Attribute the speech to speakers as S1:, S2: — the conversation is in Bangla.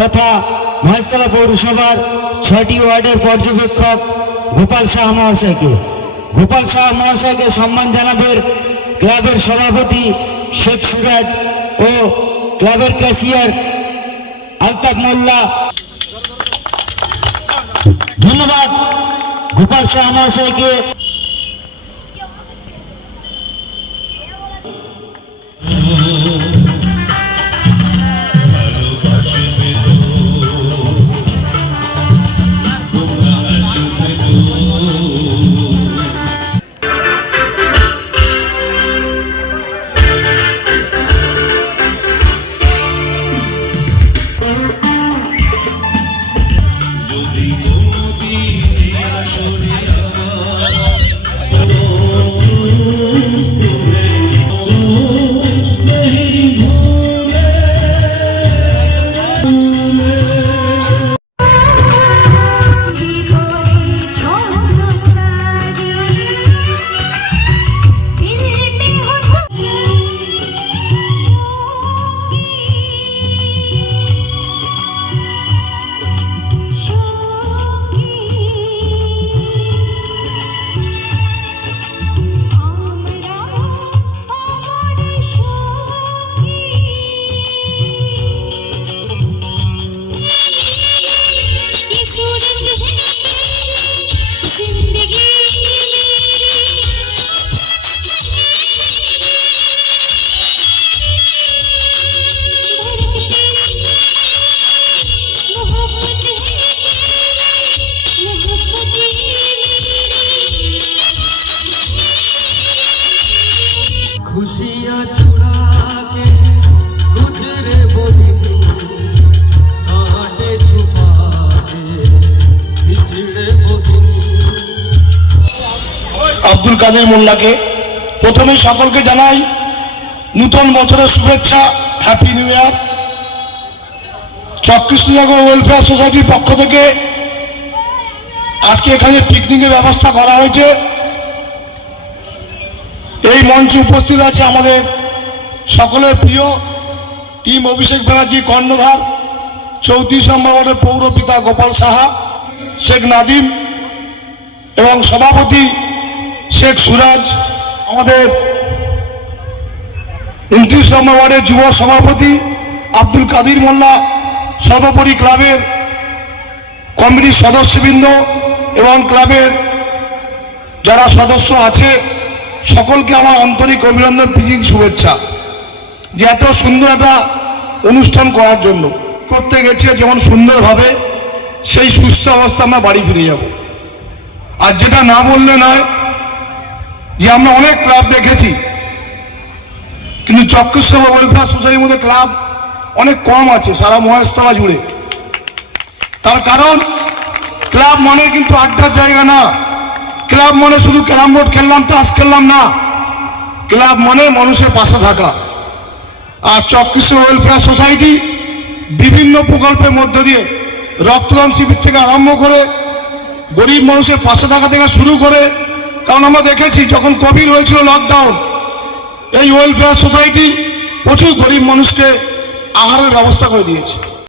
S1: তথা মহেশতলা পৌরসভার ছয়টি ওয়ার্ডের পর্যবেক্ষক গোপাল শাহ মহাশয়কে। গোপাল শাহ মহাশয়কে সম্মান জানাবেন ক্লাবের সভাপতি শেখ সুরাজ ও ক্লাবের ক্যাশিয়ার আলতাফ মোল্লা। ধন্যবাদ গোপাল শাহ মহাশয়কে।
S2: আব্দুল কাদের মোল্লাকে প্রথমে সকলকে জানাই নূতন বছরের শুভেচ্ছা হ্যাপি নিউ ইয়ার চকৃষ্ণনগর ওয়েলফেয়ার সোসাইটির পক্ষ থেকে আজকে এখানে পিকনিকের ব্যবস্থা করা হয়েছে। এই মঞ্চে উপস্থিত আছে আমাদের সকলের প্রিয় টিম অভিষেক ব্যানার্জি কর্ণধার, চৌত্রিশ নম্বর ওয়ার্ডের পৌরপিতা গোপাল সাহা, শেখ নাদিম এবং সভাপতি শেখ সুরাজ, আমাদের উনত্রিশ নম্বর ওয়ার্ডের যুব সভাপতি আব্দুল কাদির মোল্লা, সর্বোপরি ক্লাবের কমিটির সদস্যবৃন্দ এবং ক্লাবের যারা সদস্য আছে, সকলকে আমার আন্তরিক অভিনন্দন, প্রীতি, শুভেচ্ছা যে এত সুন্দর একটা অনুষ্ঠান করার জন্য। করতে গেছে যেমন সুন্দরভাবে, সেই সুস্থ অবস্থা আমরা বাড়ি ফিরে যাব। আর যেটা না বললে নয় যে আমরা অনেক ক্লাব দেখেছি। কিন্তু চক্রেশ্বর ওয়েলফেয়ার সোসাইটির মধ্যে ক্লাব অনেক কম আছে, সারা মহেশতলা জুড়ে। তার কারণ, ক্লাব মানে কিন্তু আড্ডার জায়গা না। ক্লাব মানে শুধু ক্যারাম বোর্ড খেললাম, তাস খেললাম না। ক্লাব মানে মানুষের পাশে থাকা। আর চক্রেশ্বর ওয়েলফেয়ার সোসাইটি বিভিন্ন প্রকল্পের মধ্য দিয়ে রক্তদান শিবির থেকে আরম্ভ করে গরিব মানুষের পাশে থাকা থেকে শুরু করে কারণ আমরা দেখেছি যখন কোভিড হয়েছিল লকডাউন এই ওয়েলফেয়ার সোসাইটি প্রচুর গরিব মানুষকে আহারের ব্যবস্থা করে দিয়েছে।